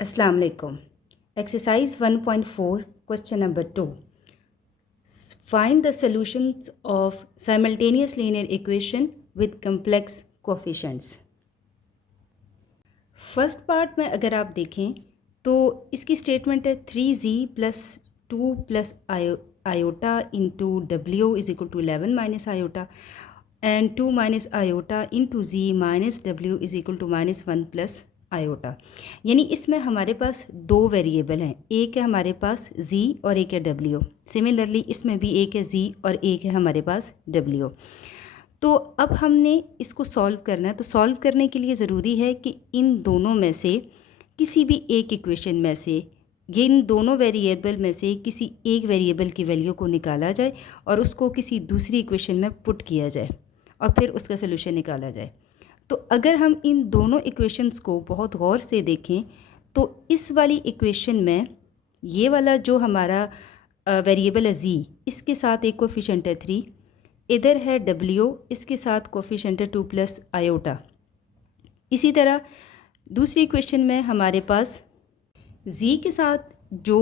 अस्सलाम वालेकुम। Exercise 1.4 question number 2। Find the solutions of simultaneous linear equation with complex coefficients. First part में अगर आप देखें तो इसकी स्टेटमेंट है 3z plus 2 plus iota into W is equal to 11 minus iota and 2 minus iota into z minus W is equal to -1 plus iota. यानी इसमें हमारे पास दो वेरिएबल हैं, एक है हमारे पास z और एक है w। सिमिलरली इसमें भी एक है z और एक है हमारे पास w। तो अब हमने इसको सॉल्व करना है। तो सॉल्व करने के लिए ज़रूरी है कि इन दोनों में से किसी भी एक इक्वेशन में से ये इन दोनों वेरिएबल में से किसी एक वेरिएबल की वैल्यू को निकाला जाए और उसको किसी दूसरी इक्वेशन में पुट किया जाए और फिर उसका सलूशन निकाला जाए। तो अगर हम इन दोनों इक्वेशंस को बहुत गौर से देखें तो इस वाली इक्वेशन में ये वाला जो हमारा वेरिएबल है z, इसके साथ एक कोफिशिएंट है 3, इधर है w, इसके साथ कोफिशिएंट है 2 प्लस आयोटा। इसी तरह दूसरी इक्वेशन में हमारे पास z के साथ जो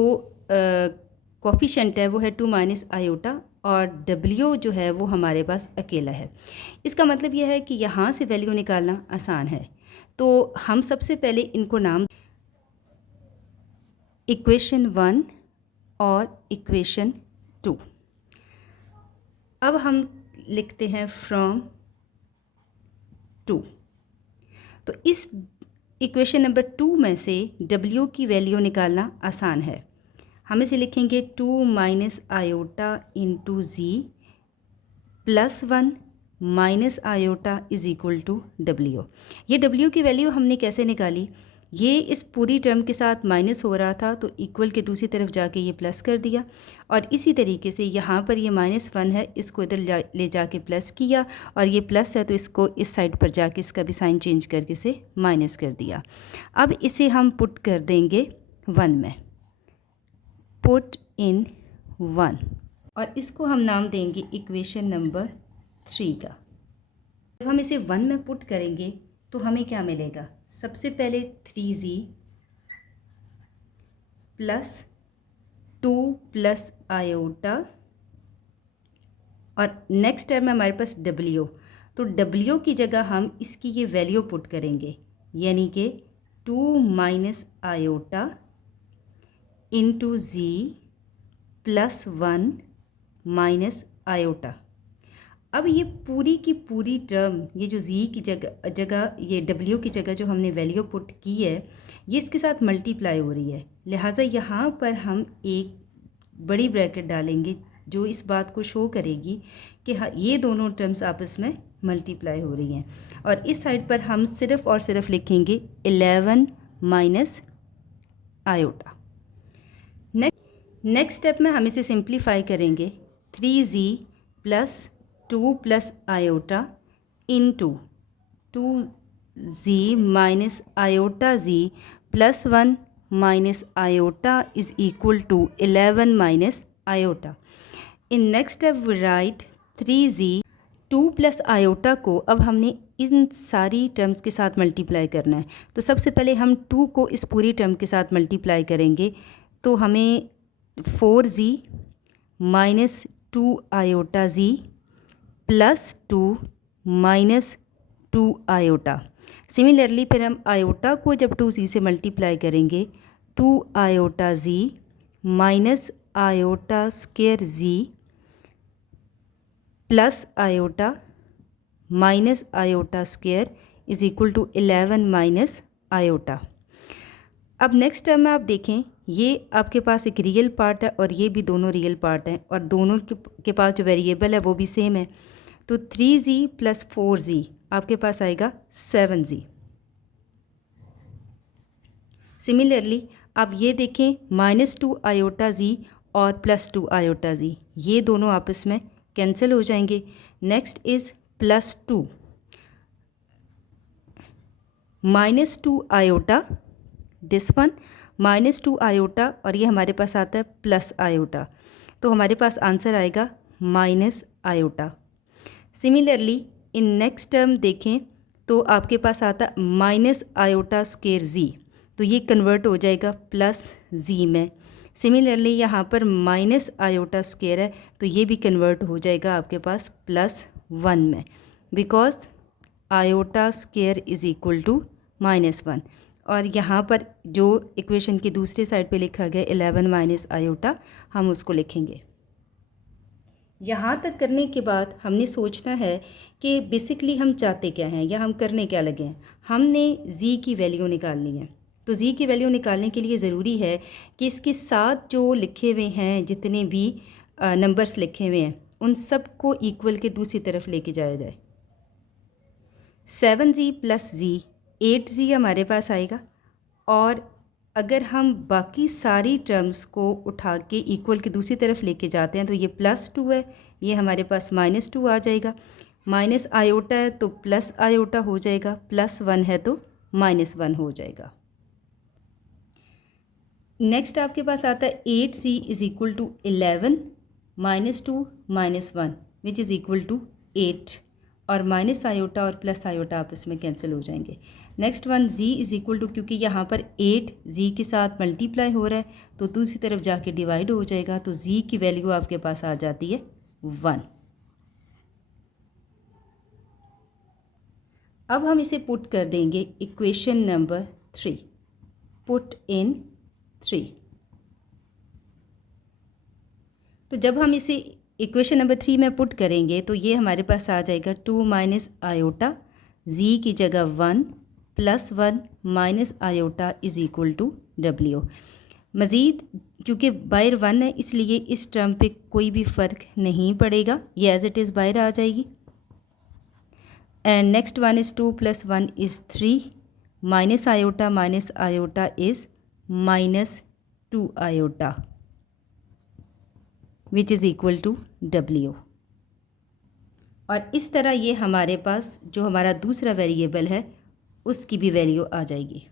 कोफिशिएंट है वो है 2 माइनस आयोटा और w जो है वो हमारे पास अकेला है। इसका मतलब यह है कि यहाँ से वैल्यू निकालना आसान है। तो हम सबसे पहले इनको नाम इक्वेशन 1 और इक्वेशन 2। अब हम लिखते हैं फ्रॉम 2। तो इस इक्वेशन नंबर 2 में से w की वैल्यू निकालना आसान है। हम इसे लिखेंगे 2 minus iota into z plus 1 minus iota is equal to w। ये w की वैल्यू हमने कैसे निकाली? ये इस पूरी टर्म के साथ माइनस हो रहा था तो इक्वल के दूसरी तरफ जाके ये प्लस कर दिया और इसी तरीके से यहाँ पर ये -1 है, इसको इधर ले जाके प्लस किया और ये प्लस है तो इसको इस साइड पर जाके इसका भी साइन चेंज करके इसे माइनस कर दिया। अब इसे हम पुट कर देंगे 1 में, पुट इन 1, और इसको हम नाम देंगे इक्वेशन नंबर 3 का। जब हम इसे 1 में पुट करेंगे तो हमें क्या मिलेगा? सबसे पहले 3z प्लस 2 प्लस आयोटा और नेक्स्ट टर्म में हमारे पास w। तो w की जगह हम इसकी ये वैल्यू पुट करेंगे, यानी कि 2 minus iota into z plus 1 minus iota. अब ये पूरी की पूरी टर्म, ये जो z की जगह ये w की जगह जो हमने वैल्यू पुट की है, ये इसके साथ मल्टीप्लाई हो रही है। लिहाजा यहाँ पर हम एक बड़ी ब्रैकेट डालेंगे जो इस बात को शो करेगी कि हाँ ये दोनों टर्म्स आपस में मल्टीप्लाई हो रही हैं। और इस साइड पर हम सिर्फ़ और सिर्फ लिखेंगे 11 माइनस आयोटा। नेक्स्ट स्टेप में हम इसे सिंप्लीफाई करेंगे। 3z plus 2 plus iota into 2z minus iota z plus 1 minus iota is equal to 11 minus iota. In next step we write 3z 2 plus iota को अब हमने इन सारी टर्म्स के साथ मल्टीप्लाई करना है। तो सबसे पहले हम 2 को इस पूरी टर्म के साथ मल्टीप्लाई करेंगे तो हमें 4z minus 2 iota z plus 2 minus 2 iota. Similarly फिर हम आयोटा को जब 2z से मल्टीप्लाई करेंगे 2 iota z minus iota square z plus iota minus iota square is equal to 11 minus iota. अब नेक्स्ट टर्म में आप देखें, ये आपके पास एक रियल पार्ट है और ये भी दोनों रियल पार्ट हैं और दोनों के पास जो वेरिएबल है वो भी सेम है। तो 3z प्लस 4z आपके पास आएगा 7z। सिमिलरली आप ये देखें -2 आयोटा z और +2 आयोटा z, ये दोनों आपस में कैंसिल हो जाएंगे। Next is +2 -2 iota, this one -2 iota और ये हमारे पास आता है प्लस आयोटा, तो हमारे पास आंसर आएगा minus iota. Similarly in next term देखें तो आपके पास आता माइनस आयोटा स्क्वायर z, तो ये कन्वर्ट हो जाएगा प्लस जी में। सिमिलरली यहाँ पर माइनस आयोटा स्क्वायर है तो ये भी कन्वर्ट हो जाएगा आपके पास प्लस 1 में, because iota square is equal to -1। और यहाँ पर जो इक्वेशन की दूसरी साइड पे लिखा गया 11 माइनस आयोटा, हम उसको लिखेंगे। यहाँ तक करने के बाद हमने सोचना है कि बेसिकली हम चाहते क्या हैं या हम करने क्या लगे हैं। हमने जी की वैल्यू निकालनी है। तो जी की वैल्यू निकालने के लिए ज़रूरी है कि इसके साथ जो लिखे हुए हैं, जितने भी नंबर्स लिखे हुए हैं, उन सब को इक्वल के दूसरी तरफ लेके जाया जाए। 7z प्लस जी 8z हमारे पास आएगा। और अगर हम बाकी सारी टर्म्स को उठा के इक्वल की दूसरी तरफ लेके जाते हैं तो ये +2 है, ये हमारे पास -2 आ जाएगा। माइनस आयोटा है तो प्लस आयोटा हो जाएगा, +1 है तो -1 हो जाएगा। नेक्स्ट आपके पास आता है 8z is equal to 11 -2 -1 which is equal to 8। और माइनस आयोटा और प्लस आयोटा आपस में कैंसिल हो जाएंगे। Next one z is equal to, क्योंकि यहाँ पर 8 z के साथ मल्टीप्लाई हो रहा है तो दूसरी तरफ जाके डिवाइड हो जाएगा, तो z की वैल्यू आपके पास आ जाती है 1। अब हम इसे पुट कर देंगे इक्वेशन नंबर 3। Put in 3। तो जब हम इसे इक्वेशन नंबर 3 में पुट करेंगे तो ये हमारे पास आ जाएगा 2 माइनस आयोटा, z की जगह 1 +1 minus iota is equal to w। मज़ीद क्योंकि बाहर 1 है इसलिए इस टर्म पे कोई भी फ़र्क नहीं पड़ेगा, ये एज इट इज़ बाहर आ जाएगी। And next one is 2 + 1 is 3 minus iota is -2 iota which is equal to w। और इस तरह ये हमारे पास जो हमारा दूसरा वेरिएबल है उसकी भी वैल्यू आ जाएगी।